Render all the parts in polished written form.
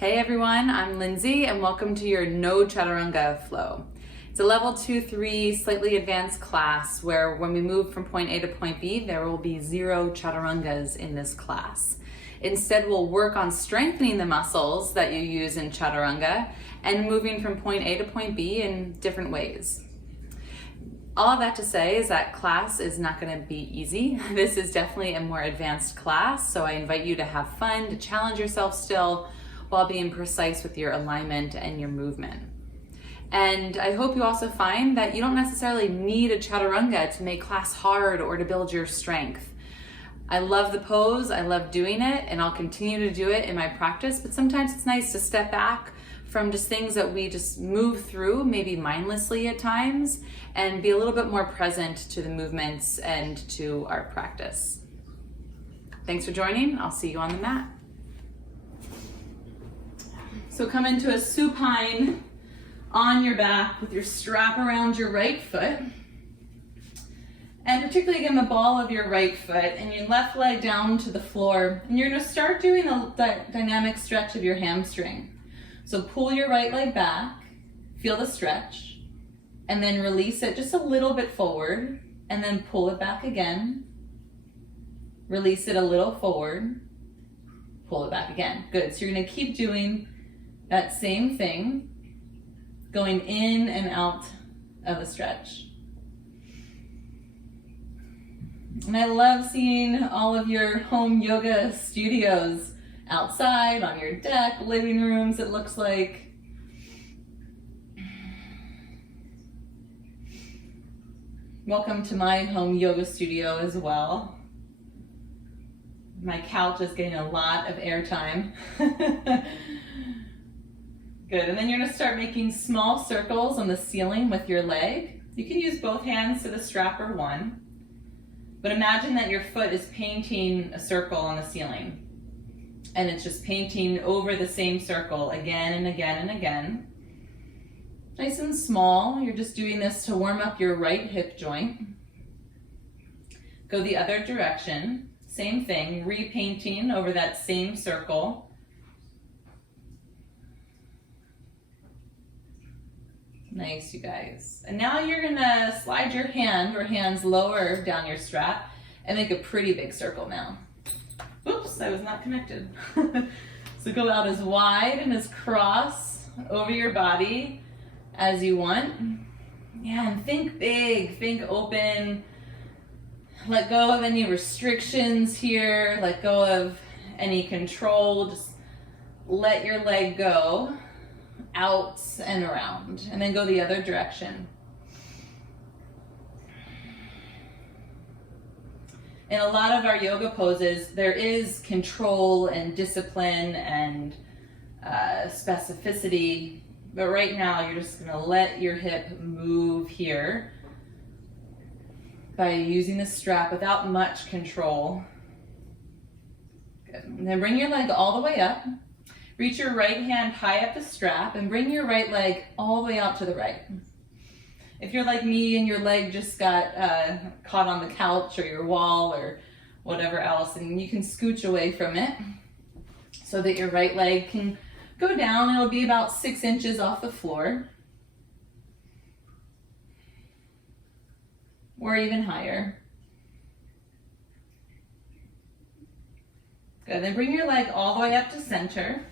Hey everyone, I'm Lindsay and welcome to your No Chaturanga Flow. It's a level 2-3 slightly advanced class where when we move from point A to point B, there will be 0 Chaturangas in this class. Instead, we'll work on strengthening the muscles that you use in Chaturanga and moving from point A to point B in different ways. All of that to say is that class is not going to be easy. This is definitely a more advanced class, so I invite you to have fun, to challenge yourself still, while being precise with your alignment and your movement. And I hope you also find that you don't necessarily need a Chaturanga to make class hard or to build your strength. I love the pose, I love doing it, and I'll continue to do it in my practice, but sometimes it's nice to step back from just things that we just move through, maybe mindlessly at times, and be a little bit more present to the movements and to our practice. Thanks for joining. I'll see you on the mat. So come into a supine on your back with your strap around your right foot. And particularly again, the ball of your right foot and your left leg down to the floor. And you're gonna start doing a dynamic stretch of your hamstring. So pull your right leg back, feel the stretch, and then release it just a little bit forward, and then pull it back again. Release it a little forward, pull it back again. Good, so you're gonna keep doing that same thing, going in and out of the stretch. And I love seeing all of your home yoga studios outside, on your deck, living rooms, it looks like. Welcome to my home yoga studio as well. My couch is getting a lot of airtime. Good, and then you're gonna start making small circles on the ceiling with your leg. You can use both hands to the strap or one, but imagine that your foot is painting a circle on the ceiling, and it's just painting over the same circle again and again and again. Nice and small, you're just doing this to warm up your right hip joint. Go the other direction, same thing, repainting over that same circle. Nice, you guys. And now you're gonna slide your hand or hands lower down your strap and make a pretty big circle now. Oops, I was not connected. So go out as wide and as cross over your body as you want. Yeah, and think big, think open. Let go of any restrictions here. Let go of any control. Just let your leg go out and around, and then go the other direction. In a lot of our yoga poses, there is control and discipline and specificity, but right now you're just gonna let your hip move here by using the strap without much control. Good. And then bring your leg all the way up. Reach your right hand high up the strap and bring your right leg all the way out to the right. If you're like me and your leg just got caught on the couch or your wall or whatever else, and you can scooch away from it so that your right leg can go down. It'll be about 6 inches off the floor or even higher. Good, then bring your leg all the way up to center.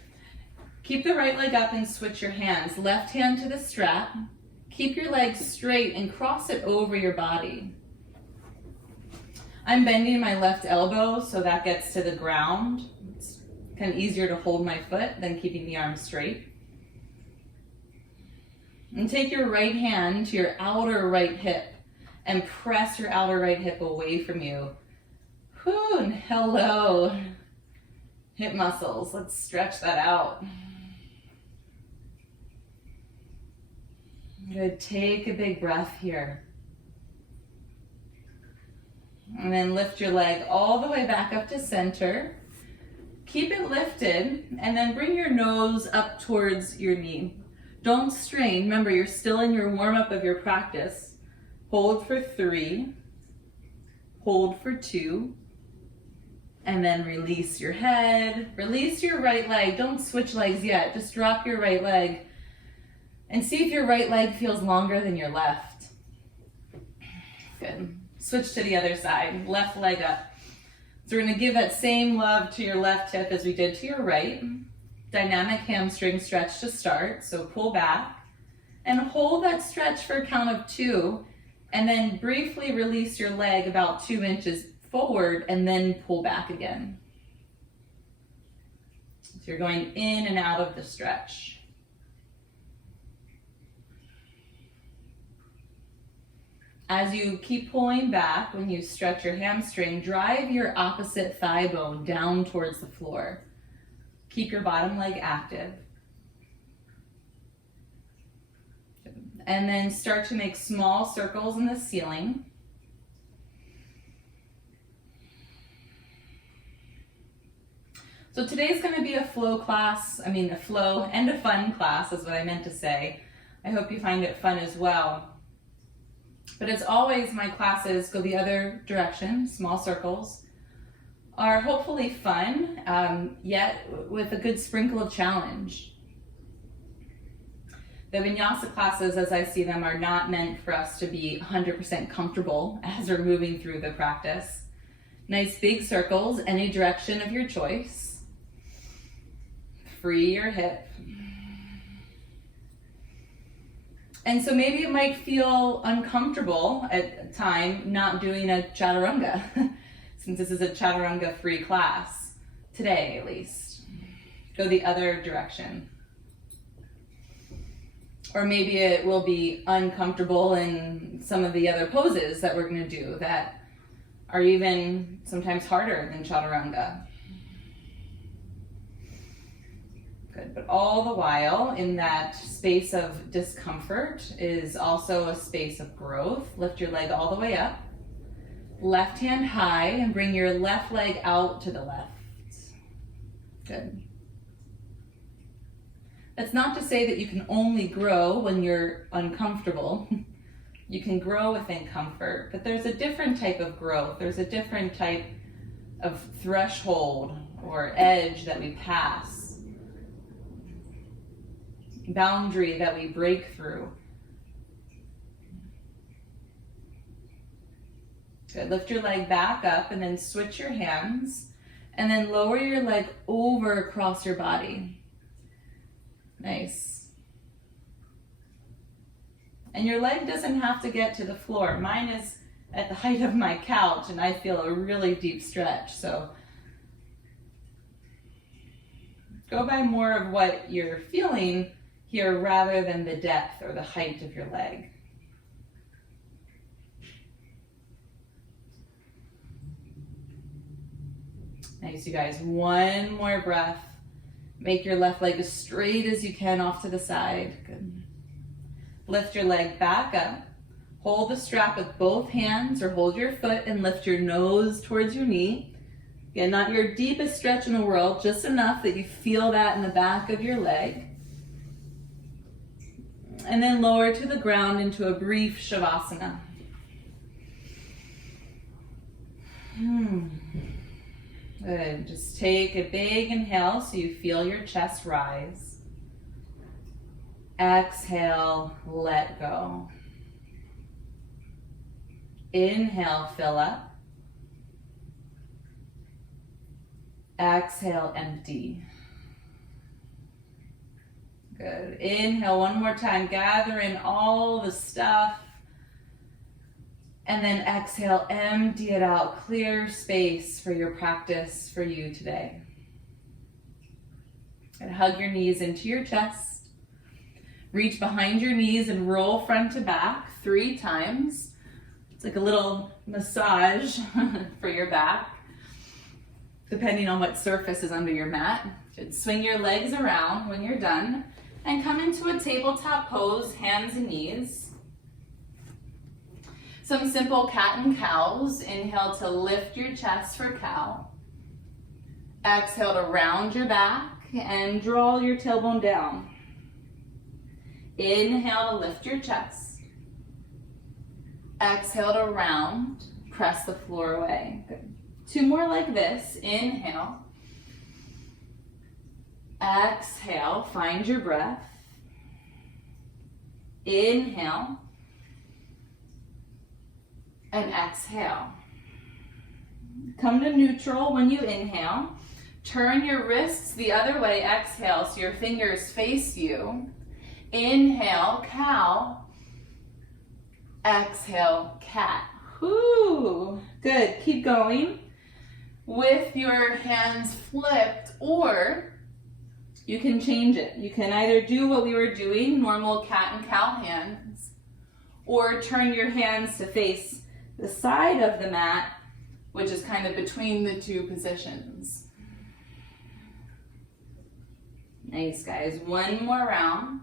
Keep the right leg up and switch your hands. Left hand to the strap. Keep your leg straight and cross it over your body. I'm bending my left elbow so that gets to the ground. It's kind of easier to hold my foot than keeping the arm straight. And take your right hand to your outer right hip and press your outer right hip away from you. Whew, and hello. Hip muscles, let's stretch that out. Good, take a big breath here. And then lift your leg all the way back up to center. Keep it lifted, and then bring your nose up towards your knee. Don't strain, remember you're still in your warm-up of your practice. Hold for 3, hold for 2, And then release your head. Release your right leg. Don't switch legs yet. Just drop your right leg. And see if your right leg feels longer than your left. Good. Switch to the other side. Left leg up. So we're going to give that same love to your left hip as we did to your right. Dynamic hamstring stretch to start. So pull back. And hold that stretch for a count of 2. And then briefly release your leg about 2 inches forward and then pull back again. So you're going in and out of the stretch. As you keep pulling back, when you stretch your hamstring, drive your opposite thigh bone down towards the floor. Keep your bottom leg active. And then start to make small circles in the ceiling. So today's going to be a flow class, a flow and a fun class is what I meant to say. I hope you find it fun as well. But as always, my classes go the other direction, small circles, are hopefully fun, yet with a good sprinkle of challenge. The vinyasa classes, as I see them, are not meant for us to be 100% comfortable as we're moving through the practice. Nice big circles, any direction of your choice. Free your hip. And so maybe it might feel uncomfortable at the time not doing a chaturanga, since this is a chaturanga free class, today at least. Go the other direction. Or maybe it will be uncomfortable in some of the other poses that we're going to do that are even sometimes harder than chaturanga. Good, but all the while in that space of discomfort is also a space of growth. Lift your leg all the way up. Left hand high and bring your left leg out to the left. Good. That's not to say that you can only grow when you're uncomfortable. You can grow within comfort, but there's a different type of growth. There's a different type of threshold or edge that we pass. Boundary that we break through. Good. Lift your leg back up and then switch your hands and then lower your leg over across your body. Nice. And your leg doesn't have to get to the floor. Mine is at the height of my couch and I feel a really deep stretch. So go by more of what you're feeling here rather than the depth or the height of your leg. Nice, you guys. One more breath. Make your left leg as straight as you can off to the side. Good. Lift your leg back up. Hold the strap with both hands or hold your foot and lift your nose towards your knee. Again, not your deepest stretch in the world, just enough that you feel that in the back of your leg. And then lower to the ground into a brief shavasana. Good. Just take a big inhale so you feel your chest rise. Exhale, let go. Inhale, fill up. Exhale, empty. Good. Inhale one more time. Gather in all the stuff. And then exhale, empty it out. Clear space for your practice for you today. And hug your knees into your chest. Reach behind your knees and roll front to back 3 times. It's like a little massage for your back, depending on what surface is under your mat. You should swing your legs around when you're done and come into a tabletop pose, hands and knees. Some simple cat and cows. Inhale to lift your chest for cow. Exhale to round your back and draw your tailbone down. Inhale to lift your chest. Exhale to round, press the floor away. Good. 2 more like this. Inhale. Exhale, find your breath. Inhale. And exhale. Come to neutral when you inhale. Turn your wrists the other way, exhale, so your fingers face you. Inhale, cow. Exhale, cat. Whoo! Good, keep going. With your hands flipped, or you can change it. You can either do what we were doing, normal cat and cow hands, or turn your hands to face the side of the mat, which is kind of between the 2 positions. Nice, guys. 1 more round.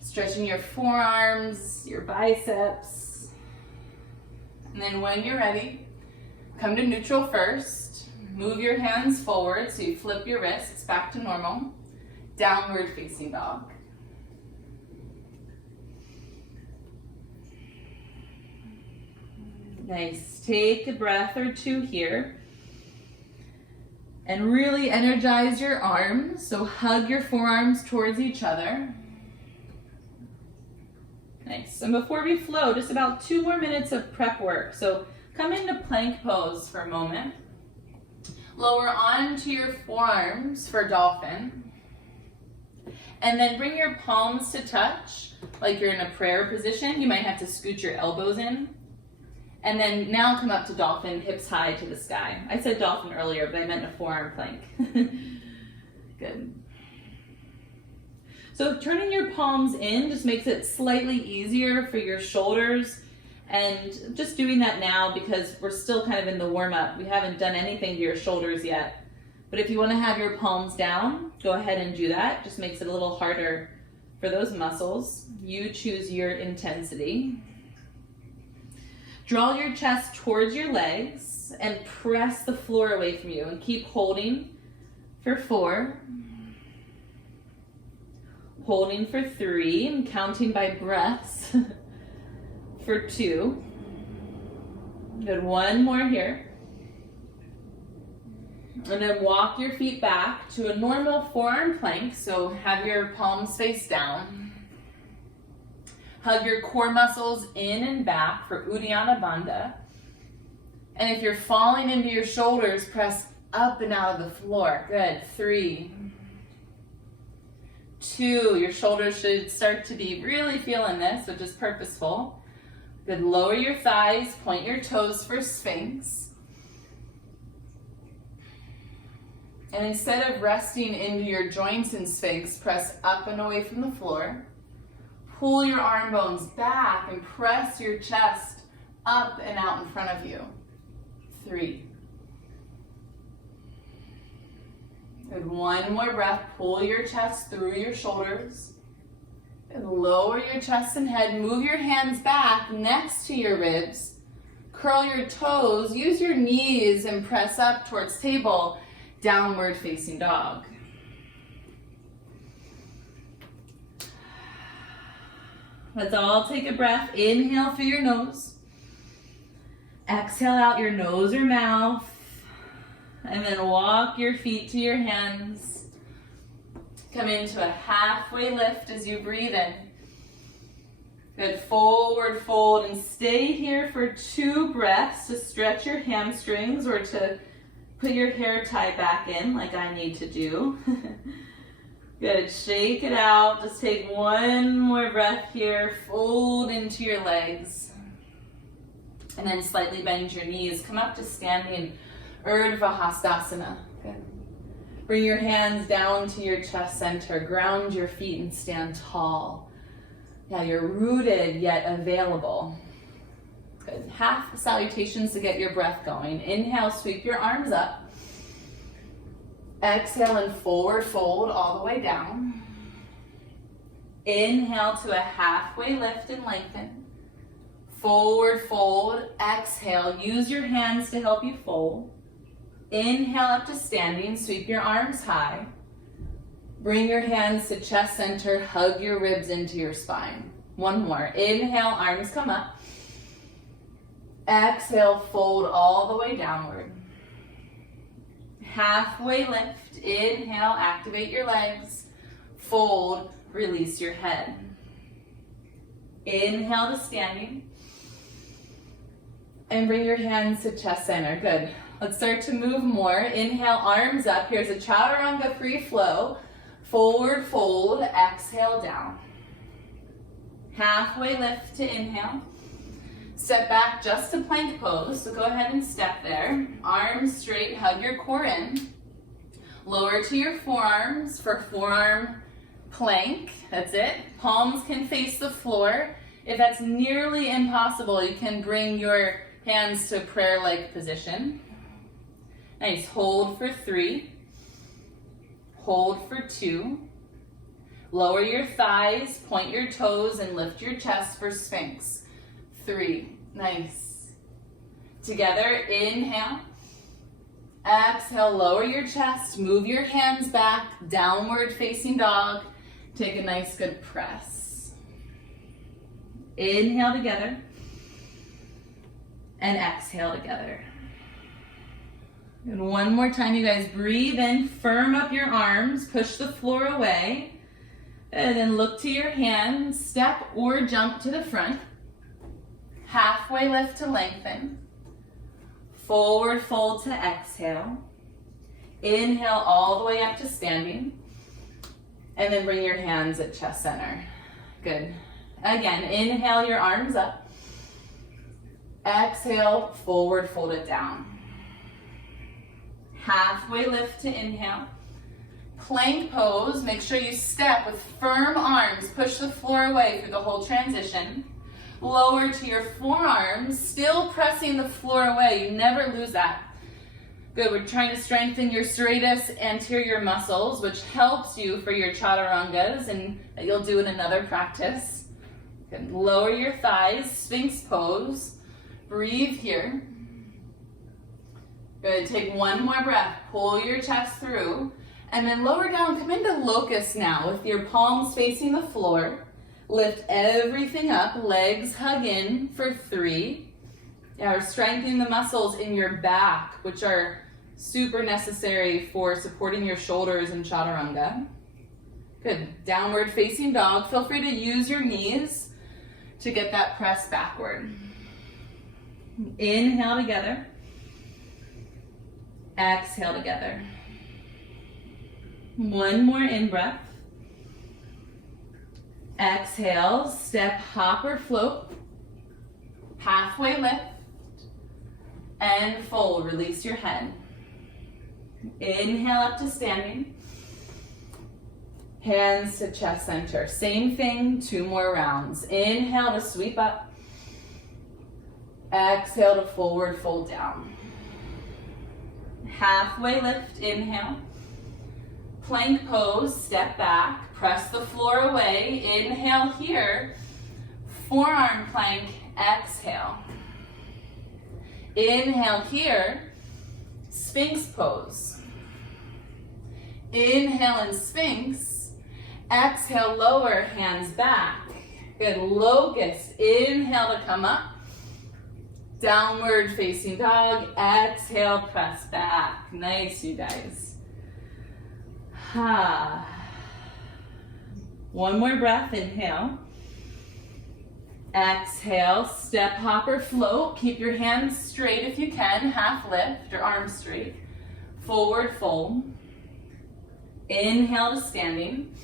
Stretching your forearms, your biceps. And then when you're ready, come to neutral first. Move your hands forward so you flip your wrists back to normal. Downward facing dog. Nice. Take a breath or 2 here. And really energize your arms. So hug your forearms towards each other. Nice. And before we flow, just about 2 more minutes of prep work. So come into plank pose for a moment. Lower onto your forearms for dolphin. And then bring your palms to touch, like you're in a prayer position. You might have to scoot your elbows in. And then now come up to dolphin, hips high to the sky. I said dolphin earlier, but I meant a forearm plank. Good. So turning your palms in just makes it slightly easier for your shoulders. And just doing that now because we're still kind of in the warm-up. We haven't done anything to your shoulders yet. But if you want to have your palms down, go ahead and do that. Just makes it a little harder for those muscles. You choose your intensity. Draw your chest towards your legs and press the floor away from you. And keep holding for 4. Holding for 3 and counting by breaths for 2. Good, 1 more here. And then walk your feet back to a normal forearm plank. So have your palms face down. Hug your core muscles in and back for Uddiyana Bandha. And if you're falling into your shoulders, press up and out of the floor. Good, 3, 2, your shoulders should start to be really feeling this, which is purposeful. Good, lower your thighs, point your toes for Sphinx. And instead of resting into your joints in Sphinx, press up and away from the floor. Pull your arm bones back and press your chest up and out in front of you. 3. Good, 1 more breath. Pull your chest through your shoulders. And lower your chest and head. Move your hands back next to your ribs. Curl your toes. Use your knees and press up towards table. Downward facing dog. Let's all take a breath. Inhale through your nose. Exhale out your nose or mouth. And then walk your feet to your hands. Come into a halfway lift as you breathe in. Good, forward fold and stay here for 2 breaths to stretch your hamstrings or to put your hair tie back in like I need to do. Good, shake it out. Just take 1 more breath here. Fold into your legs. And then slightly bend your knees. Come up to standing Urdhva Hastasana. Good. Bring your hands down to your chest center. Ground your feet and stand tall. Yeah, you're rooted yet available. Good. Half salutations to get your breath going. Inhale, sweep your arms up. Exhale and forward fold all the way down. Inhale to a halfway lift and lengthen. Forward fold, exhale. Use your hands to help you fold. Inhale up to standing, sweep your arms high. Bring your hands to chest center, hug your ribs into your spine. 1 more. Inhale, arms come up. Exhale, fold all the way downward. Halfway lift, inhale, activate your legs. Fold, release your head. Inhale to standing. And bring your hands to chest center, good. Let's start to move more. Inhale, arms up. Here's a Chaturanga free flow. Forward fold, exhale down. Halfway lift to inhale. Step back just to plank pose, so go ahead and step there. Arms straight, hug your core in. Lower to your forearms for forearm plank, that's it. Palms can face the floor. If that's nearly impossible, you can bring your hands to prayer-like position. Nice, hold for 3. Hold for 2. Lower your thighs, point your toes, and lift your chest for Sphinx. 3, nice. Together, inhale. Exhale, lower your chest, move your hands back, downward facing dog. Take a nice good press. Inhale together. And exhale together. And one more time, you guys, breathe in, firm up your arms, push the floor away, and then look to your hands, step or jump to the front. Halfway lift to lengthen. Forward fold to exhale. Inhale all the way up to standing. And then bring your hands at chest center. Good. Again, inhale your arms up. Exhale, forward fold it down. Halfway lift to inhale. Plank pose, make sure you step with firm arms. Push the floor away through the whole transition. Lower to your forearms, still pressing the floor away. You never lose that. Good, we're trying to strengthen your serratus anterior muscles, which helps you for your chaturangas, and you'll do in another practice. Good, lower your thighs, Sphinx pose. Breathe here. Good, take one more breath. Pull your chest through, and then lower down. Come into locust now with your palms facing the floor. Lift everything up, legs hug in for 3. Yeah, we're strengthening the muscles in your back, which are super necessary for supporting your shoulders in chaturanga. Good, downward facing dog. Feel free to use your knees to get that press backward. Inhale together. Exhale together. One more in-breath. Exhale, step, hop or float. Halfway lift. And fold, release your head. Inhale up to standing. Hands to chest center. Same thing, 2 more rounds. Inhale to sweep up. Exhale to forward fold down. Halfway lift, inhale. Plank pose, step back, press the floor away. Inhale here. Forearm plank, exhale. Inhale here. Sphinx pose. Inhale in Sphinx. Exhale, lower, hands back. Good, locust. Inhale to come up. Downward facing dog. Exhale, press back. Nice, you guys. One more breath, inhale. Exhale, step, hop or float. Keep your hands straight if you can. Half lift or arms straight. Forward fold. Inhale to standing.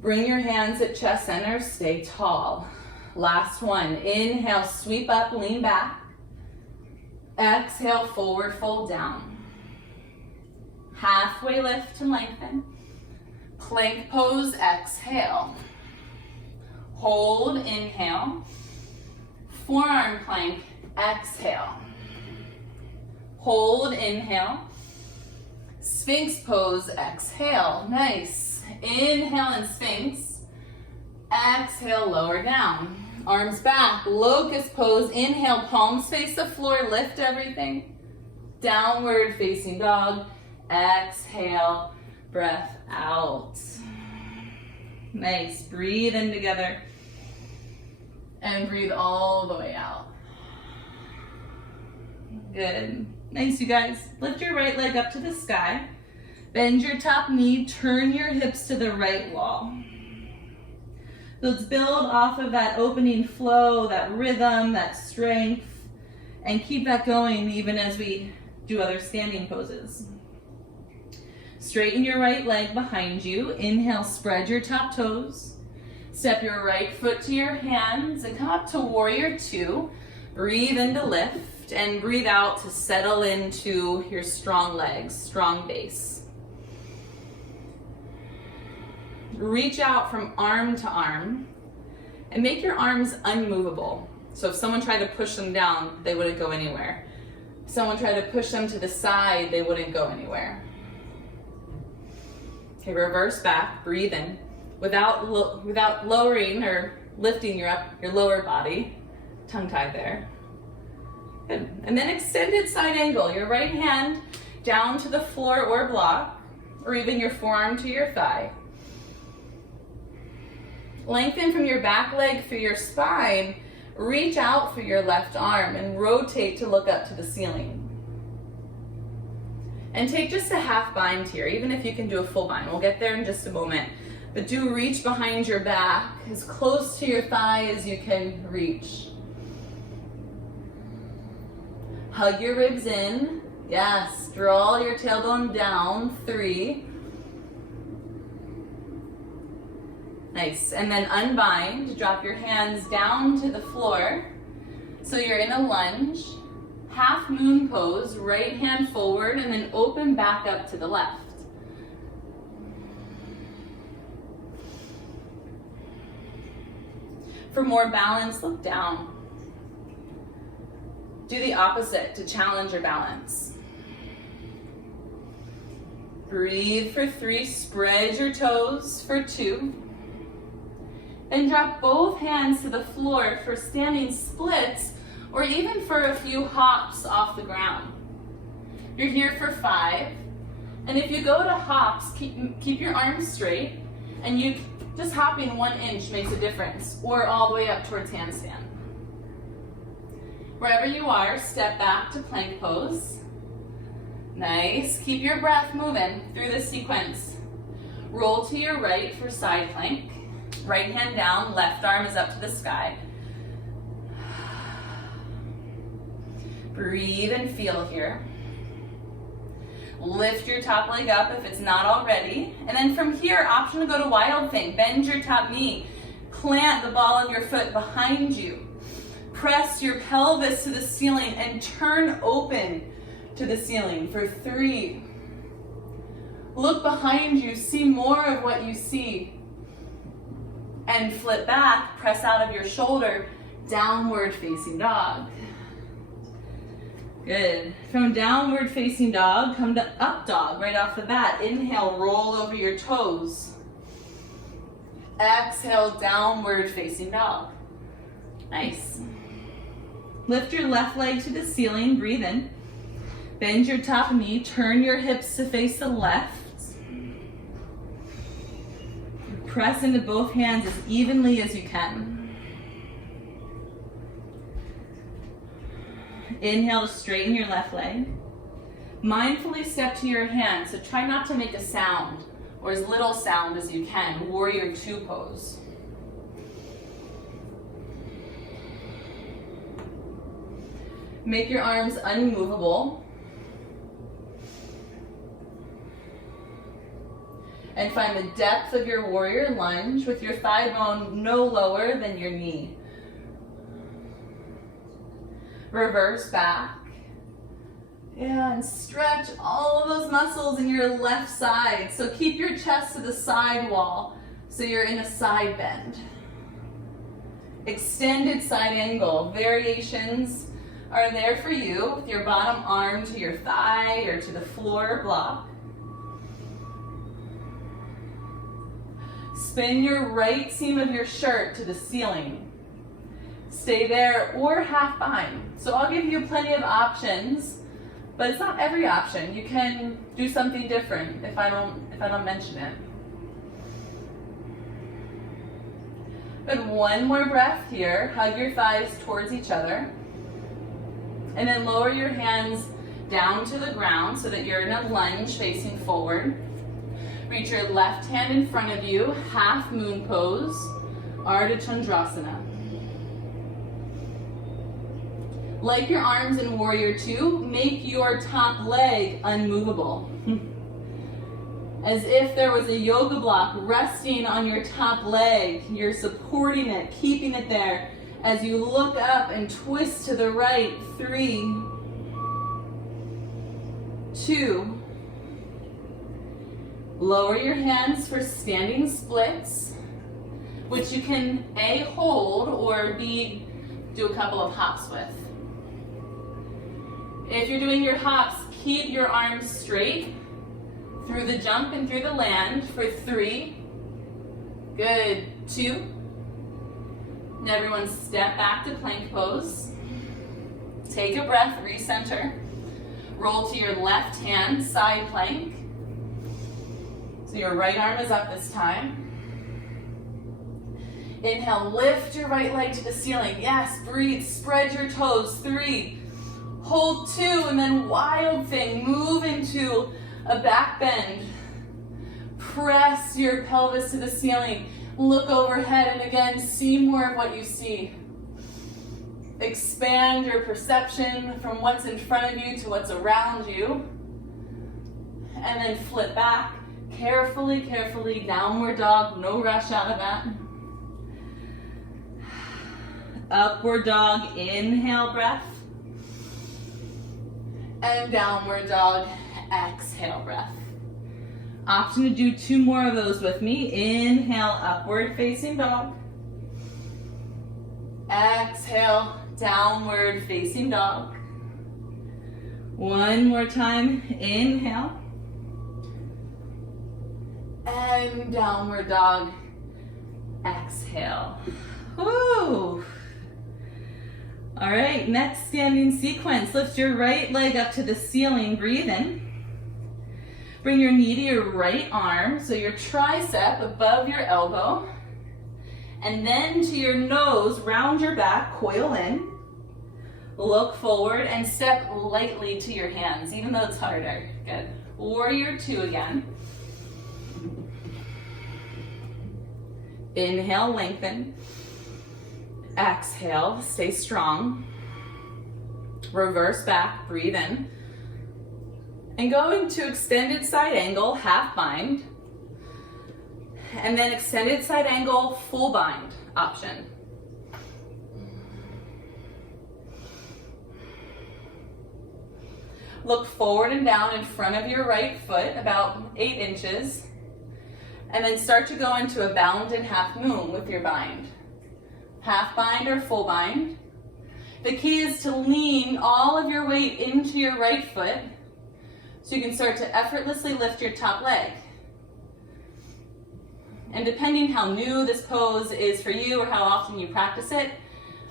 Bring your hands at chest center. Stay tall. Last one. Inhale, sweep up, lean back. Exhale, forward fold down. Halfway lift to lengthen. Plank pose, exhale. Hold, inhale. Forearm plank, exhale. Hold, inhale. Sphinx pose, exhale. Nice. Inhale in Sphinx. Exhale, lower down. Arms back, locust pose. Inhale, palms face the floor, lift everything. Downward facing dog. Exhale, breath out. Nice, breathe in together. And breathe all the way out. Good. Nice, you guys. Lift your right leg up to the sky. Bend your top knee, turn your hips to the right wall. So let's build off of that opening flow, that rhythm, that strength, and keep that going even as we do other standing poses. Straighten your right leg behind you. Inhale, spread your top toes. Step your right foot to your hands and come up to warrior two. Breathe in to lift and breathe out to settle into your strong legs, strong base. Reach out from arm to arm and make your arms unmovable. So if someone tried to push them down, they wouldn't go anywhere. If someone tried to push them to the side, they wouldn't go anywhere. Okay, reverse back, breathe in. Without lowering or lifting your lower body, tongue-tied there. Good. And then extended side angle, your right hand down to the floor or block, or even your forearm to your thigh. Lengthen from your back leg through your spine, reach out for your left arm and rotate to look up to the ceiling. And take just a half bind here, even if you can do a full bind. We'll get there in just a moment. But do reach behind your back, as close to your thigh as you can reach. Hug your ribs in. Yes, draw your tailbone down. 3. Nice, and then unbind, drop your hands down to the floor. So you're in a lunge, half moon pose, right hand forward, and then open back up to the left. For more balance, look down. Do the opposite to challenge your balance. Breathe for 3, spread your toes for 2. Then drop both hands to the floor for standing splits or even for a few hops off the ground. You're here for 5. And if you go to hops, keep your arms straight, and you just hopping 1 inch makes a difference, or all the way up towards handstand. Wherever you are, step back to plank pose. Nice. Keep your breath moving through this sequence. Roll to your right for side plank. Right hand down, left arm is up to the sky. Breathe and feel here. Lift your top leg up if it's not already. And then from here, option to go to wild thing. Bend your top knee. Plant the ball of your foot behind you. Press your pelvis to the ceiling and turn open to the ceiling for 3. Look behind you, see more of what you see. And flip back, press out of your shoulder, downward facing dog. Good. From downward facing dog, come to up dog right off the bat. Inhale, roll over your toes. Exhale, downward facing dog. Nice. Lift your left leg to the ceiling, breathe in. Bend your top knee, turn your hips to face the left. Press into both hands as evenly as you can. Inhale to straighten your left leg. Mindfully step to your hands, so try not to make a sound, or as little sound as you can. Warrior two pose. Make your arms unmovable. And find the depth of your warrior lunge with your thigh bone no lower than your knee. Reverse back. Yeah, and stretch all of those muscles in your left side. So keep your chest to the side wall so you're in a side bend. Extended side angle. Variations are there for you with your bottom arm to your thigh or to the floor block. Spin your right seam of your shirt to the ceiling. Stay there or half bind. So I'll give you plenty of options, but it's not every option. You can do something different if I don't mention it. Good, one more breath here. Hug your thighs towards each other. And then lower your hands down to the ground so that you're in a lunge facing forward. Reach your left hand in front of you, half moon pose, Ardha Chandrasana. Like your arms in Warrior Two, make your top leg unmovable. As if there was a yoga block resting on your top leg, you're supporting it, keeping it there. As you look up and twist to the right, 3, 2. Lower your hands for standing splits, which you can A, hold, or B, do a couple of hops with. If you're doing your hops, keep your arms straight through the jump and through the land for 3. Good, 2. And everyone step back to plank pose. Take a breath, recenter. Roll to your left hand, side plank. So your right arm is up this time. Inhale, lift your right leg to the ceiling. Yes, breathe, spread your toes. 3. Hold 2, and then wild thing. Move into a back bend. Press your pelvis to the ceiling. Look overhead, and again, see more of what you see. Expand your perception from what's in front of you to what's around you. And then flip back. Carefully, carefully, downward dog. No rush out of that. Upward dog, inhale breath. And downward dog, exhale breath. Option to do 2 more of those with me. Inhale, upward facing dog. Exhale, downward facing dog. 1 more time, inhale. And downward dog, exhale. Woo! All right, next standing sequence. Lift your right leg up to the ceiling, breathe in. Bring your knee to your right arm, so your tricep above your elbow. And then to your nose, round your back, coil in. Look forward and step lightly to your hands, even though it's harder. Good. Warrior Two again. Inhale, lengthen. Exhale, stay strong. Reverse back, breathe in. And go into extended side angle, half bind. And then extended side angle, full bind option. Look forward and down in front of your right foot, about 8 inches. And then start to go into a bound and half moon with your bind. Half bind or full bind. The key is to lean all of your weight into your right foot so you can start to effortlessly lift your top leg. And depending how new this pose is for you or how often you practice it,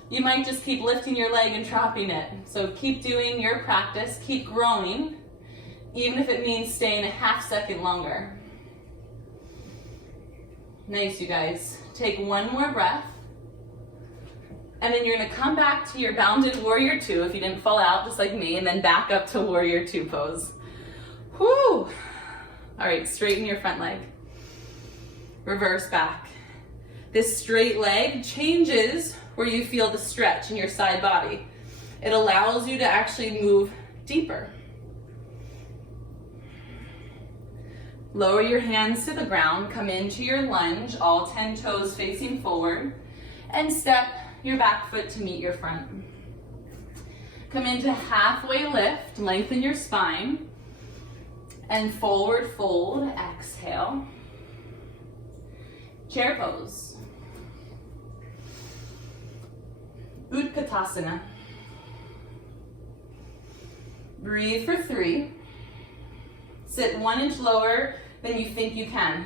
you might just keep lifting your leg and dropping it. So keep doing your practice, keep growing, even if it means staying a half second longer. Nice, you guys. Take 1 more breath. And then you're gonna come back to your bounded Warrior Two if you didn't fall out, just like me, and then back up to Warrior Two pose. Whew. All right, straighten your front leg. Reverse back. This straight leg changes where you feel the stretch in your side body. It allows you to actually move deeper. Lower your hands to the ground, come into your lunge, all 10 toes facing forward, and step your back foot to meet your front. Come into halfway lift, lengthen your spine, and forward fold, exhale. Chair pose. Utkatasana. Breathe for 3. Sit 1 inch lower than you think you can.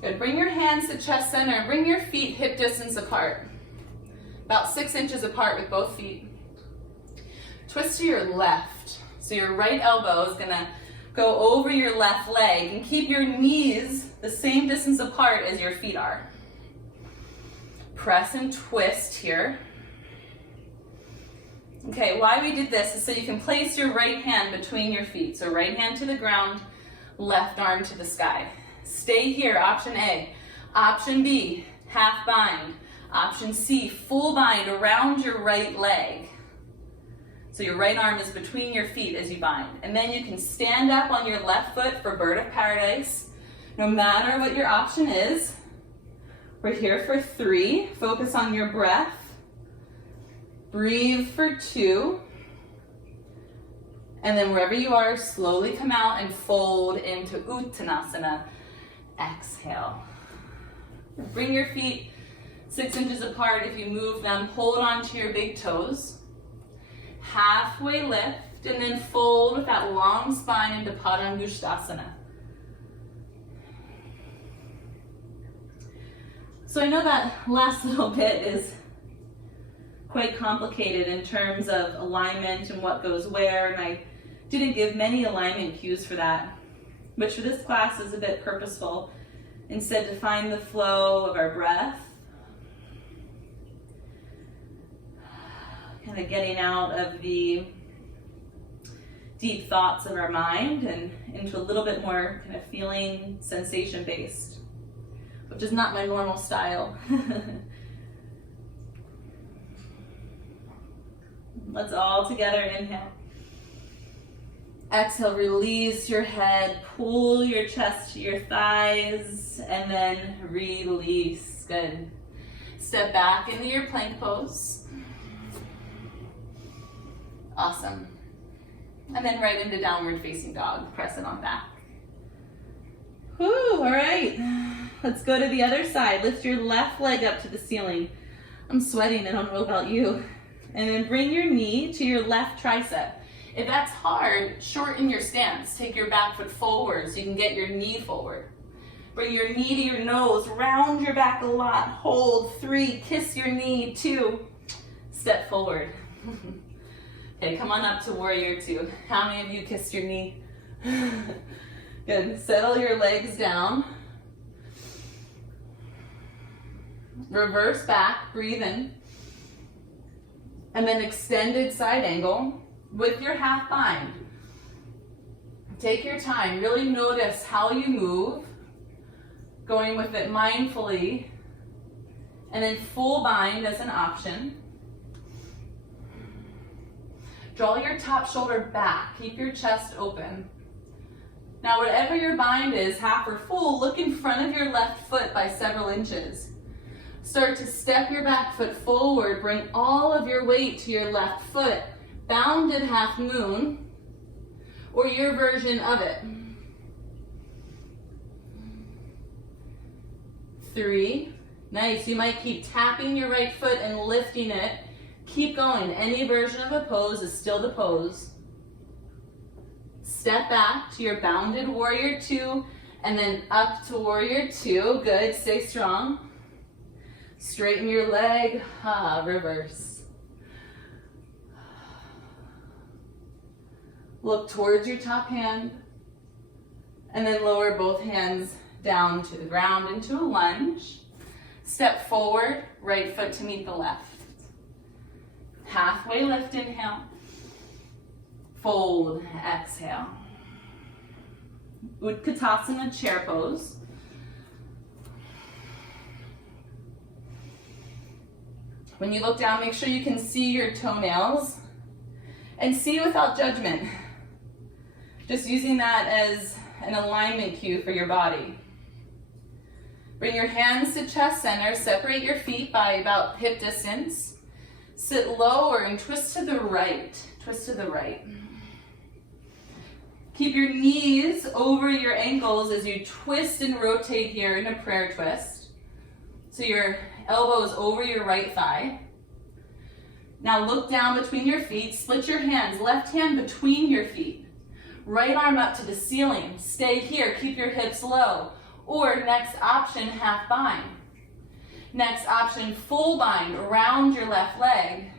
Good. Bring your hands to chest center. Bring your feet hip distance apart. About 6 inches apart with both feet. Twist to your left. So your right elbow is gonna go over your left leg and keep your knees the same distance apart as your feet are. Press and twist here. Okay, why we did this is so you can place your right hand between your feet. So right hand to the ground, left arm to the sky. Stay here, option A. Option B, half bind. Option C, full bind around your right leg. So your right arm is between your feet as you bind. And then you can stand up on your left foot for bird of paradise. No matter what your option is. We're here for 3. Focus on your breath. Breathe for 2. And then wherever you are, slowly come out and fold into Uttanasana. Exhale. Bring your feet 6 inches apart. If you move them, hold on to your big toes. Halfway lift and then fold with that long spine into Padangusthasana. So I know that last little bit is quite complicated in terms of alignment and what goes where, and I didn't give many alignment cues for that, which for this class is a bit purposeful. Instead, to find the flow of our breath, kind of getting out of the deep thoughts of our mind and into a little bit more kind of feeling, sensation-based, which is not my normal style. Let's all together inhale. Exhale, release your head, pull your chest to your thighs, and then release. Good. Step back into your plank pose. Awesome. And then right into downward facing dog. Press it on back. Whew, all right. Let's go to the other side. Lift your left leg up to the ceiling. I'm sweating, I don't know about you. And then bring your knee to your left tricep. If that's hard, shorten your stance. Take your back foot forward so you can get your knee forward. Bring your knee to your nose, round your back a lot, hold, 3, kiss your knee, 2, step forward. Okay, come on up to warrior 2. How many of you kissed your knee? Good, settle your legs down. Reverse back, breathe in. And then extended side angle with your half bind. Take your time, really notice how you move, going with it mindfully, and then full bind as an option. Draw your top shoulder back, keep your chest open. Now whatever your bind is, half or full, look in front of your left foot by several inches. Start to step your back foot forward, bring all of your weight to your left foot, bounded half moon, or your version of it. 3, nice, you might keep tapping your right foot and lifting it. Keep going, any version of a pose is still the pose. Step back to your bounded warrior 2, and then up to warrior 2, good, stay strong. Straighten your leg, reverse. Look towards your top hand, and then lower both hands down to the ground into a lunge. Step forward, right foot to meet the left. Halfway lift, inhale. Fold, exhale. Utkatasana, chair pose. When you look down, make sure you can see your toenails and see without judgment. Just using that as an alignment cue for your body. Bring your hands to chest center, separate your feet by about hip distance. Sit lower and twist to the right. Twist to the right. Keep your knees over your ankles as you twist and rotate here in a prayer twist. So your elbows over your right thigh. Now look down between your feet, split your hands, left hand between your feet. Right arm up to the ceiling. Stay here, keep your hips low. Or next option, half bind. Next option, full bind around your left leg.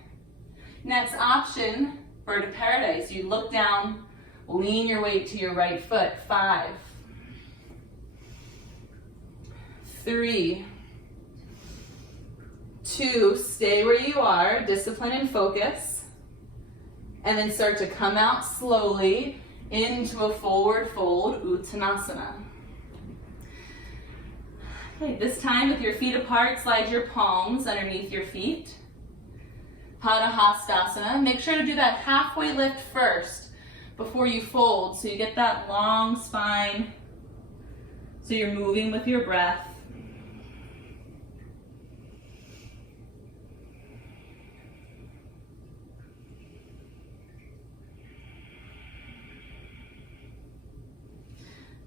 Next option, bird of paradise. You look down, lean your weight to your right foot. 5, 3, 2, stay where you are, discipline and focus. And then start to come out slowly into a forward fold, Uttanasana. Okay, this time with your feet apart, slide your palms underneath your feet. Padahastasana. Make sure to do that halfway lift first before you fold, so you get that long spine, so you're moving with your breath.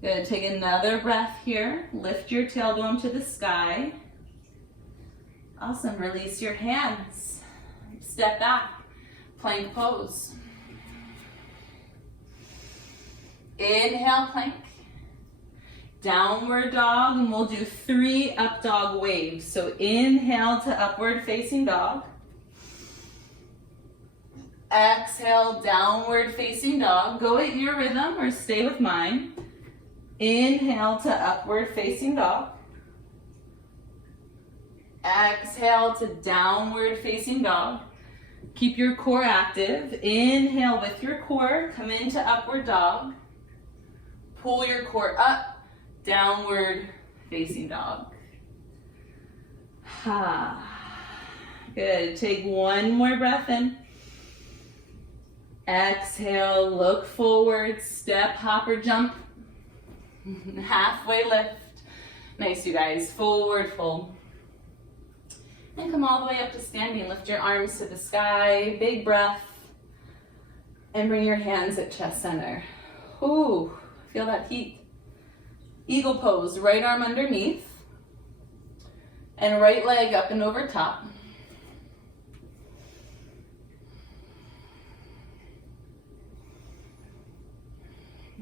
Good, take another breath here. Lift your tailbone to the sky. Awesome, release your hands. Step back, plank pose. Inhale, plank. Downward dog, and we'll do 3 up dog waves. So inhale to upward facing dog. Exhale, downward facing dog. Go at your rhythm or stay with mine. Inhale to upward facing dog. Exhale to downward facing dog. Keep your core active. Inhale with your core, come into upward dog. Pull your core up, downward facing dog. Good, take one more breath in. Exhale, look forward, step, hop or jump. Halfway lift. Nice, you guys. Forward fold. And come all the way up to standing. Lift your arms to the sky. Big breath. And bring your hands at chest center. Ooh, feel that heat. Eagle pose. Right arm underneath. And right leg up and over top.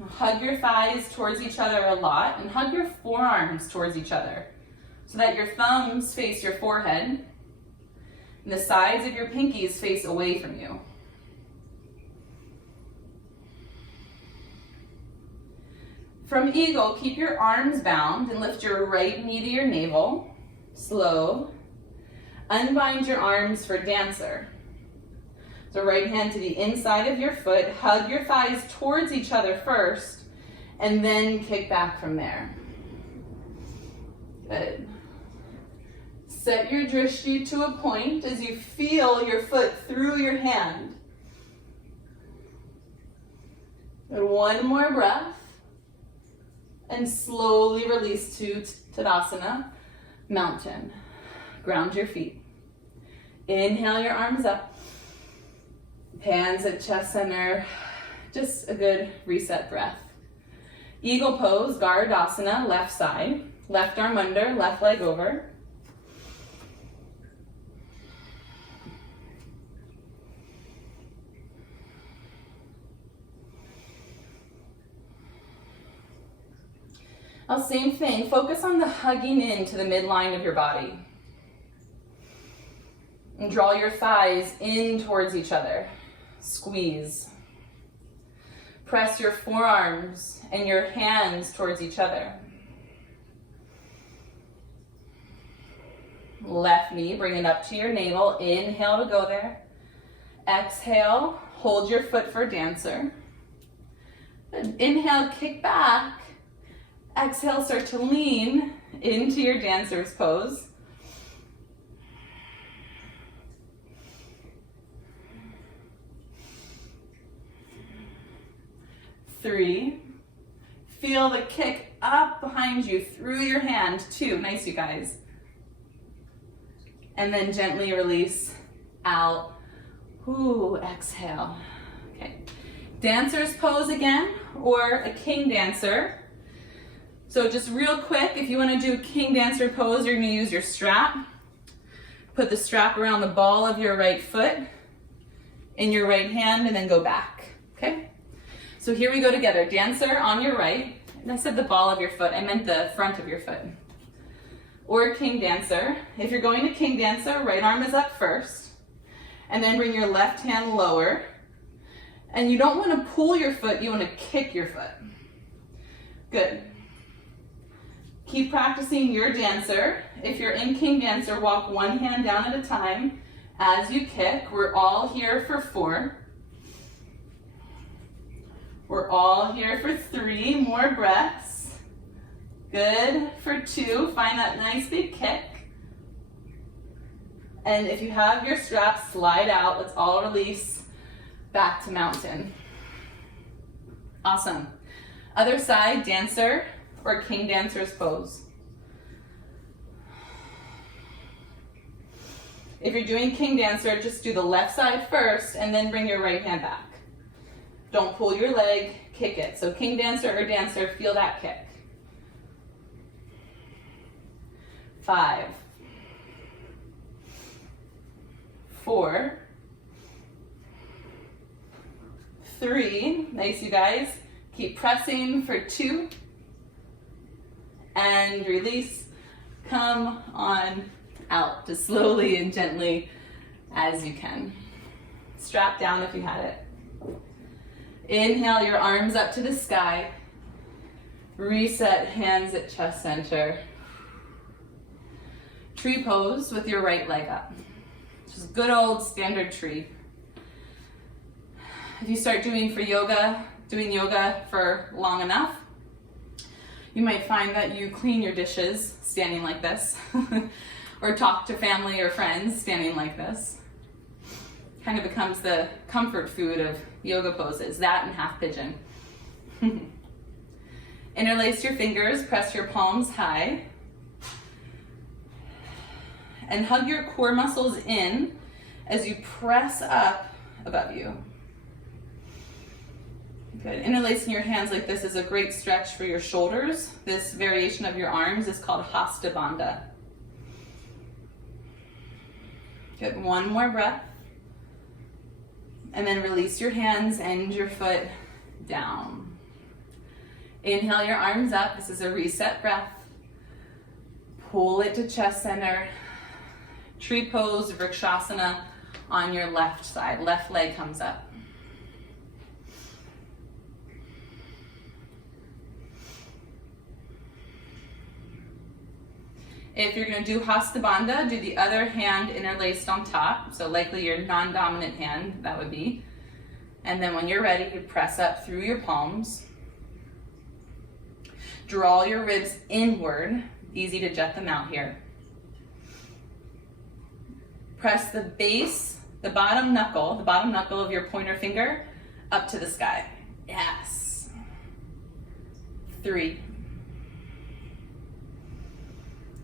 Hug your thighs towards each other a lot and hug your forearms towards each other so that your thumbs face your forehead and the sides of your pinkies face away from you. From eagle, keep your arms bound and lift your right knee to your navel. Slow. Unbind your arms for dancer. So right hand to the inside of your foot, hug your thighs towards each other first, and then kick back from there. Good. Set your drishti to a point as you feel your foot through your hand. And one more breath, and slowly release to Tadasana, mountain. Ground your feet. Inhale your arms up. Hands at chest center, just a good reset breath. Eagle pose, Garudasana, left side. Left arm under, left leg over. Now same thing, focus on the hugging into the midline of your body. And draw your thighs in towards each other. Squeeze. Press your forearms and your hands towards each other. Left knee, bring it up to your navel. Inhale to go there. Exhale, hold your foot for dancer. Inhale, kick back. Exhale, start to lean into your dancer's pose. 3, feel the kick up behind you through your hand. 2, nice you guys. And then gently release out. Ooh, exhale. Okay, dancer's pose again, or a king dancer. So just real quick, if you want to do a king dancer pose, you're going to use your strap. Put the strap around the ball of your right foot in your right hand and then go back, okay? So here we go together. Dancer on your right. And I said the ball of your foot, I meant the front of your foot. Or king dancer. If you're going to king dancer, right arm is up first. And then bring your left hand lower. And you don't want to pull your foot, you want to kick your foot. Good. Keep practicing your dancer. If you're in king dancer, walk one hand down at a time as you kick. We're all here for 4. We're all here for 3 more breaths. Good. For 2, find that nice big kick. And if you have your straps, slide out. Let's all release back to mountain. Awesome. Other side, dancer or king dancer's pose. If you're doing king dancer, just do the left side first and then bring your right hand back. Don't pull your leg, kick it. So king dancer or dancer, feel that kick. 5, 4, 3, nice you guys. Keep pressing for 2, and release. Come on out, just slowly and gently as you can. Strap down if you had it. Inhale your arms up to the sky. Reset, hands at chest center. Tree pose with your right leg up. Just good old standard tree. If you start doing yoga for long enough, you might find that you clean your dishes standing like this, or talk to family or friends standing like this. Kind of becomes the comfort food of yoga poses, that and half pigeon. Interlace your fingers, press your palms high, and hug your core muscles in as you press up above you. Good. Interlacing your hands like this is a great stretch for your shoulders. This variation of your arms is called Hasta Bandha. Good. 1 more breath. And then release your hands and your foot down. Inhale your arms up. This is a reset breath. Pull it to chest center. Tree pose, Vrikshasana on your left side. Left leg comes up. If you're going to do Hasta Bandha, do the other hand interlaced on top. So likely your non-dominant hand, that would be. And then when you're ready, you press up through your palms. Draw your ribs inward. Easy to jet them out here. Press the base, the bottom knuckle of your pointer finger up to the sky. Yes. 3,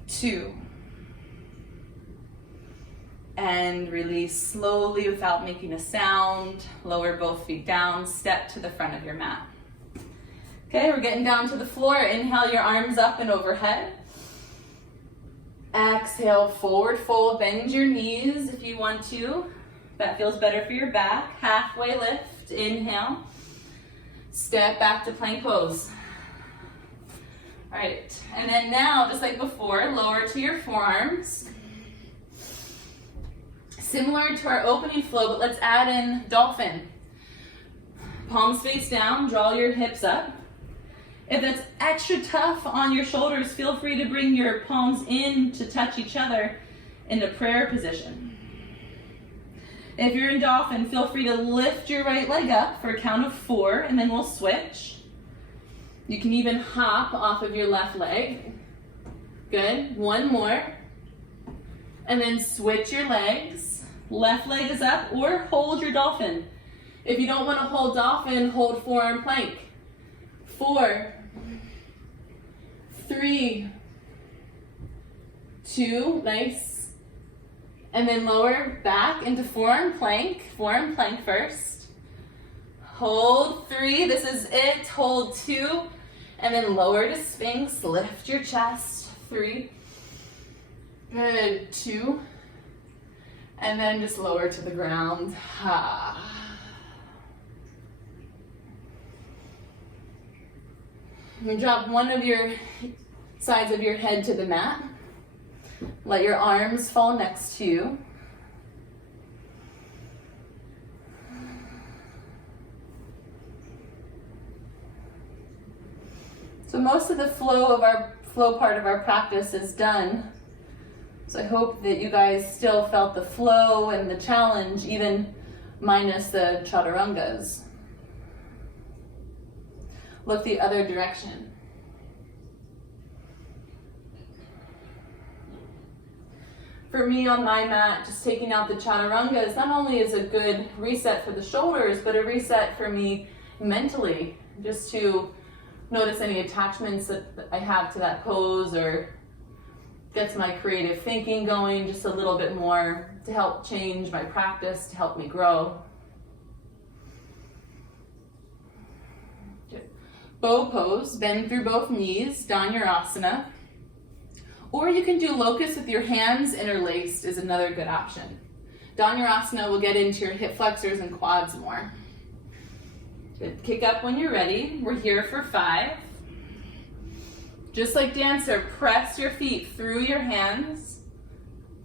2, and release slowly without making a sound. Lower both feet down, step to the front of your mat. Okay, we're getting down to the floor. Inhale your arms up and overhead. Exhale, forward fold, bend your knees if you want to. That feels better for your back. Halfway lift, inhale. Step back to plank pose. All right, and then now, just like before, lower to your forearms. Similar to our opening flow, but let's add in dolphin. Palms face down, draw your hips up. If it's extra tough on your shoulders, feel free to bring your palms in to touch each other in the prayer position. If you're in dolphin, feel free to lift your right leg up for a count of 4, and then we'll switch. You can even hop off of your left leg. Good, 1 more. And then switch your legs. Left leg is up, or hold your dolphin. If you don't want to hold dolphin, hold forearm plank. 4, 3, 2, nice. And then lower back into forearm plank first. Hold 3, this is it, hold 2, and then lower to Sphinx, lift your chest, 3, good, 2, and then just lower to the ground, ha. And drop one of your sides of your head to the mat. Let your arms fall next to you. So most of the flow part of our practice is done. So I hope that you guys still felt the flow and the challenge, even minus the Chaturangas. look the other direction. For me on my mat, just taking out the Chaturangas, not only is a good reset for the shoulders, but a reset for me mentally, just to notice any attachments that I have to that pose, or gets my creative thinking going just a little bit more to help change my practice, to help me grow. Bow pose, bend through both knees, Dhanurasana. Or you can do locust with your hands interlaced is another good option. Dhanurasana will get into your hip flexors and quads more. Good. Kick up when you're ready. We're here for 5. Just like dancer, press your feet through your hands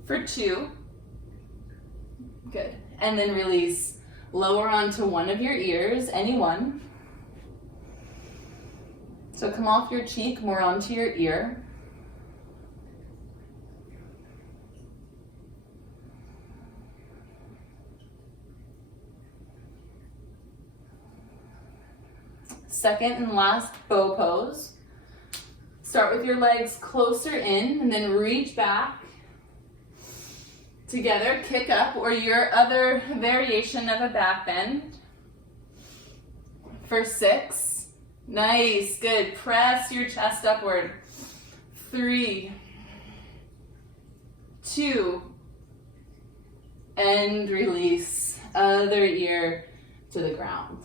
for 2. Good. And then release. Lower onto one of your ears, any one. So come off your cheek, more onto your ear. Second and last bow pose. Start with your legs closer in and then reach back. Together, kick up, or your other variation of a back bend. For 6. Nice, good. Press your chest upward. 3, 2, and release. Other ear to the ground.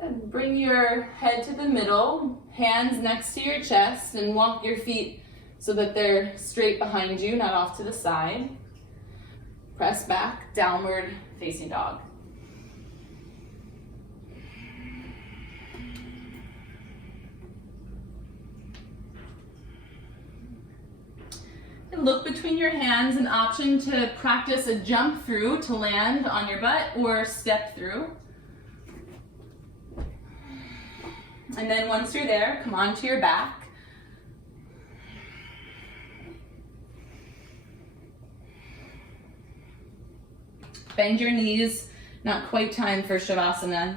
And bring your head to the middle, hands next to your chest, and walk your feet so that they're straight behind you, not off to the side. Press back, downward facing dog. And look between your hands, an option to practice a jump through to land on your butt or step through. And then once you're there, come onto your back. Bend your knees, not quite time for Shavasana.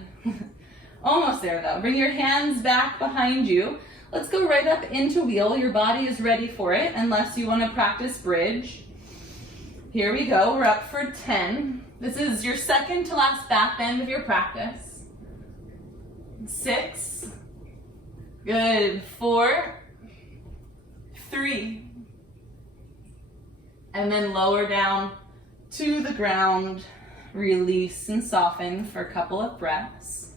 Almost there though. Bring your hands back behind you. Let's go right up into wheel. Your body is ready for it, unless you want to practice bridge. Here we go, we're up for 10. This is your second to last back bend of your practice. 6. Good. 4, 3, and then lower down to the ground. Release and soften for a couple of breaths.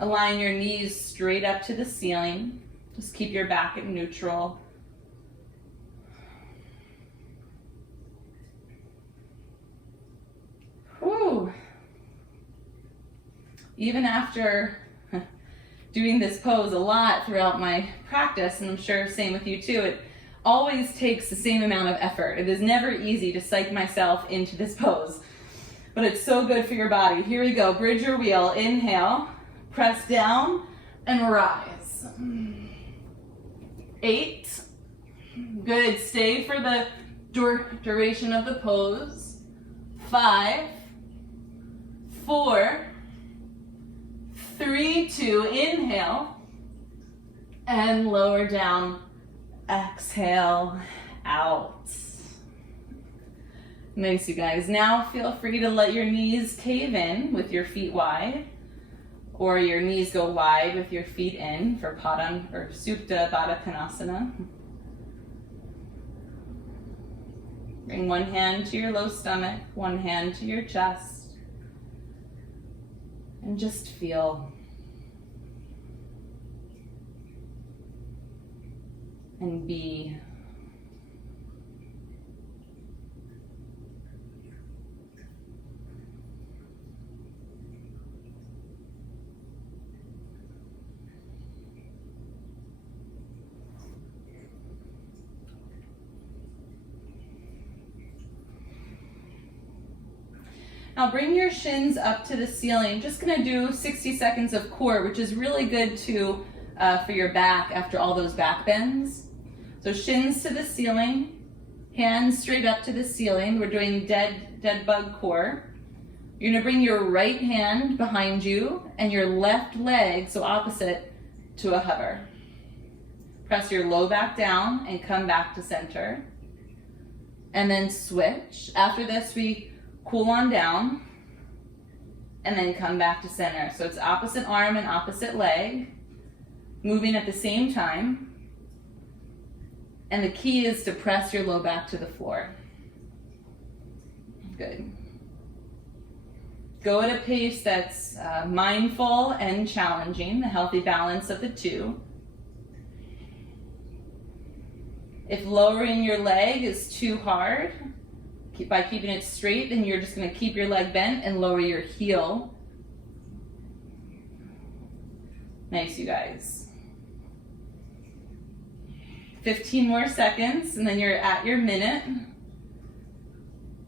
Align your knees straight up to the ceiling. Just keep your back at neutral. Whew. Even after doing this pose a lot throughout my practice, and I'm sure same with you too, it always takes the same amount of effort. It is never easy to psych myself into this pose, but it's so good for your body. Here we go, bridge your wheel, inhale, press down and rise. 8, good, stay for the duration of the pose. 5, 4, 3, 2, inhale, and lower down, exhale, out. Nice, you guys. Now feel free to let your knees cave in with your feet wide, or your knees go wide with your feet in for Padang or Supta Baddha Konasana. Bring one hand to your low stomach, one hand to your chest. And just feel. And be. Now bring your shins up to the ceiling. Just gonna do 60 seconds of core, which is really good too for your back after all those back bends. So shins to the ceiling, hands straight up to the ceiling. We're doing dead bug core. You're gonna bring your right hand behind you and your left leg, so opposite, to a hover. Press your low back down and come back to center. And then switch. After this, we cool on down and then come back to center. So it's opposite arm and opposite leg, moving at the same time. And the key is to press your low back to the floor. Good. Go at a pace that's mindful and challenging, the healthy balance of the two. If lowering your leg is too hard, by keeping it straight, then you're just going to keep your leg bent and lower your heel. Nice, you guys. 15 more seconds, and then you're at your minute.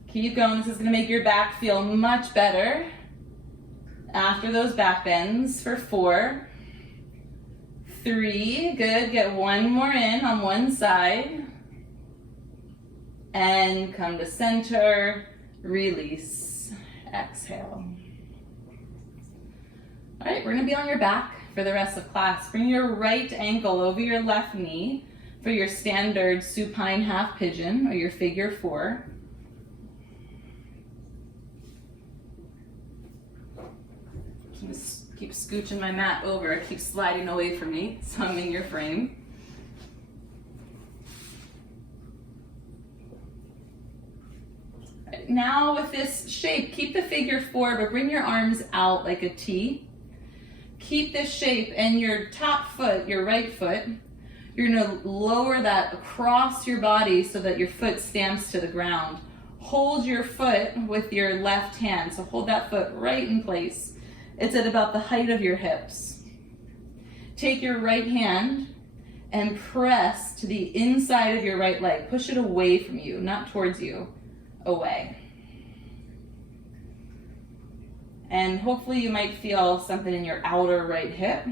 Keep going. This is going to make your back feel much better after those back bends for 4, 3, good. Get one more in on one side. And come to center, release, exhale. All right, we're gonna be on your back for the rest of class. Bring your right ankle over your left knee for your standard supine half pigeon or your figure 4. Just keep scooching my mat over, it keeps sliding away from me, so I'm in your frame. Now with this shape, keep the figure 4, but bring your arms out like a T. Keep this shape, and your top foot, your right foot, you're gonna lower that across your body so that your foot stamps to the ground. Hold your foot with your left hand, so hold that foot right in place. It's at about the height of your hips. Take your right hand and press to the inside of your right leg. Push it away from you, not towards you. Away. And hopefully you might feel something in your outer right hip.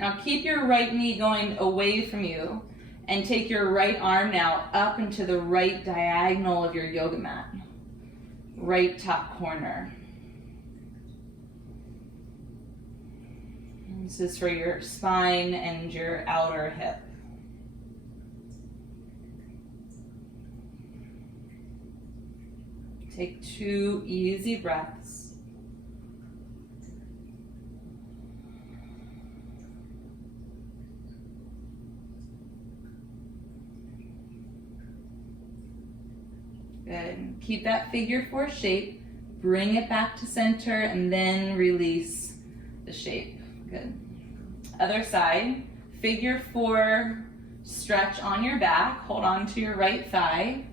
Now keep your right knee going away from you and take your right arm now up into the right diagonal of your yoga mat. Right top corner. This is for your spine and your outer hip. Take 2 easy breaths. Good. Keep that figure 4 shape. Bring it back to center and then release the shape. Good. Other side. Figure 4 stretch on your back. Hold on to your right thigh.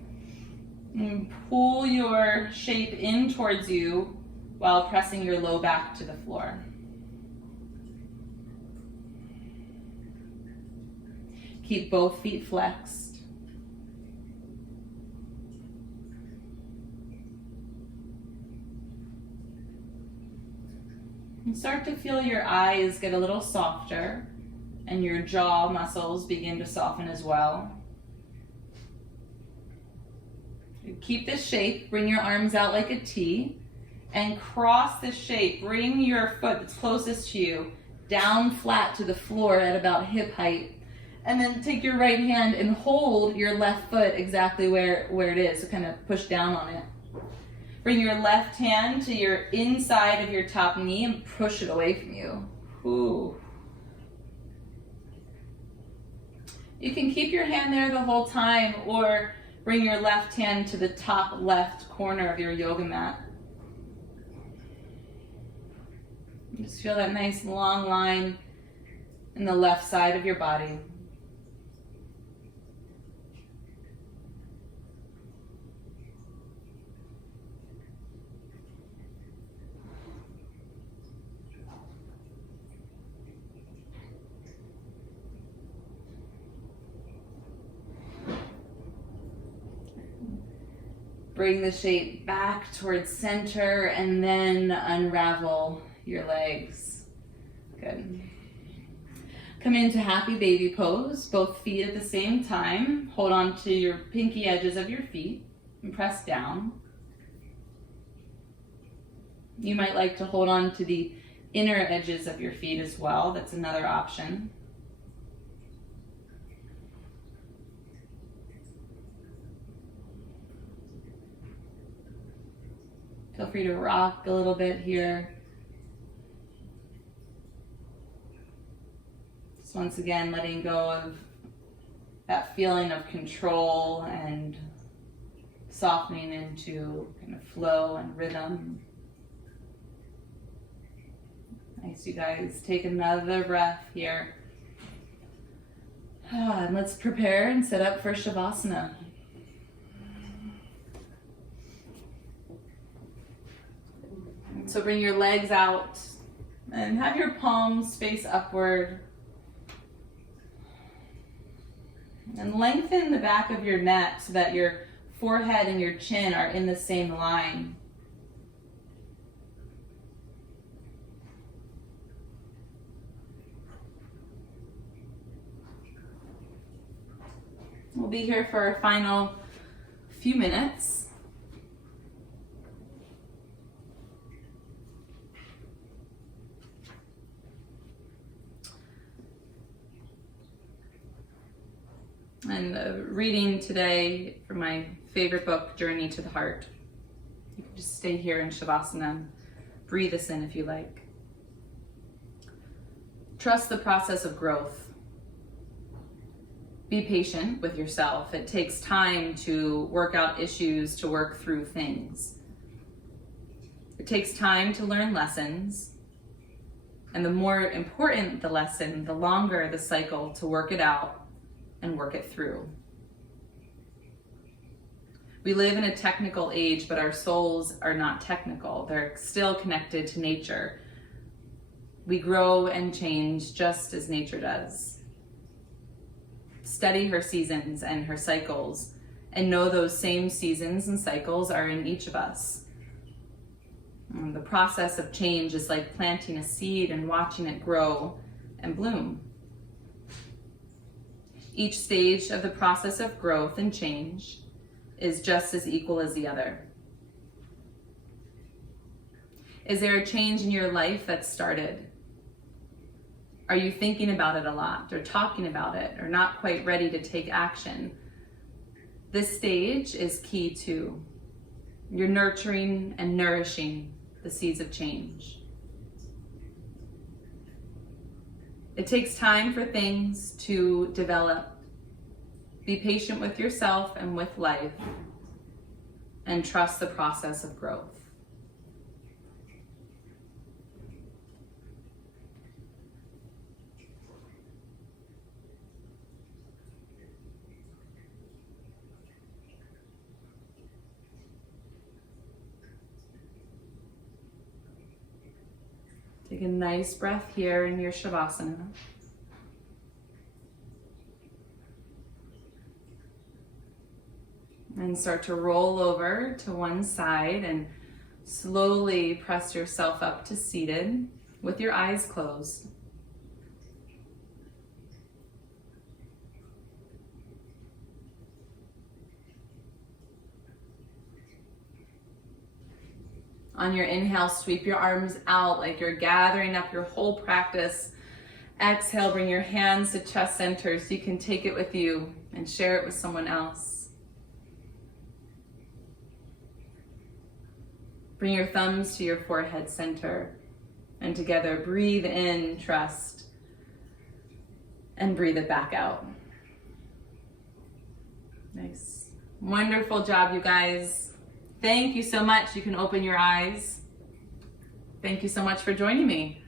And pull your shape in towards you while pressing your low back to the floor. Keep both feet flexed. And start to feel your eyes get a little softer and your jaw muscles begin to soften as well. Keep this shape, bring your arms out like a T, and cross this shape. Bring your foot that's closest to you down flat to the floor at about hip height. And then take your right hand and hold your left foot exactly where it is, so kind of push down on it. Bring your left hand to your inside of your top knee and push it away from you. Ooh. You can keep your hand there the whole time, or bring your left hand to the top left corner of your yoga mat. Just feel that nice long line in the left side of your body. Bring the shape back towards center and then unravel your legs. Good. Come into happy baby pose, both feet at the same time. Hold on to your pinky edges of your feet and press down. You might like to hold on to the inner edges of your feet as well. That's another option. Feel free to rock a little bit here. Just once again, letting go of that feeling of control and softening into kind of flow and rhythm. Nice, you guys. Take another breath here. And let's prepare and set up for Shavasana. So bring your legs out and have your palms face upward. And lengthen the back of your neck so that your forehead and your chin are in the same line. We'll be here for our final few minutes. And reading today from my favorite book, Journey to the Heart. You can just stay here in Shavasana. Breathe this in if you like. Trust the process of growth. Be patient with yourself. It takes time to work out issues, to work through things. It takes time to learn lessons. And the more important the lesson, the longer the cycle to work it out and work it through. We live in a technical age, but our souls are not technical. They're still connected to nature. We grow and change just as nature does. Study her seasons and her cycles, and know those same seasons and cycles are in each of us. The process of change is like planting a seed and watching it grow and bloom. Each stage of the process of growth and change is just as equal as the other. Is there a change in your life that started? Are you thinking about it a lot, or talking about it, or not quite ready to take action? This stage is key too. You're nurturing and nourishing the seeds of change. It takes time for things to develop. Be patient with yourself and with life, and trust the process of growth. Take a nice breath here in your Shavasana. And start to roll over to one side and slowly press yourself up to seated with your eyes closed. On your inhale, sweep your arms out like you're gathering up your whole practice. Exhale, bring your hands to chest center so you can take it with you and share it with someone else. Bring your thumbs to your forehead center, and together breathe in, trust, and breathe it back out. Nice. Wonderful job, you guys. Thank you so much. You can open your eyes. Thank you so much for joining me.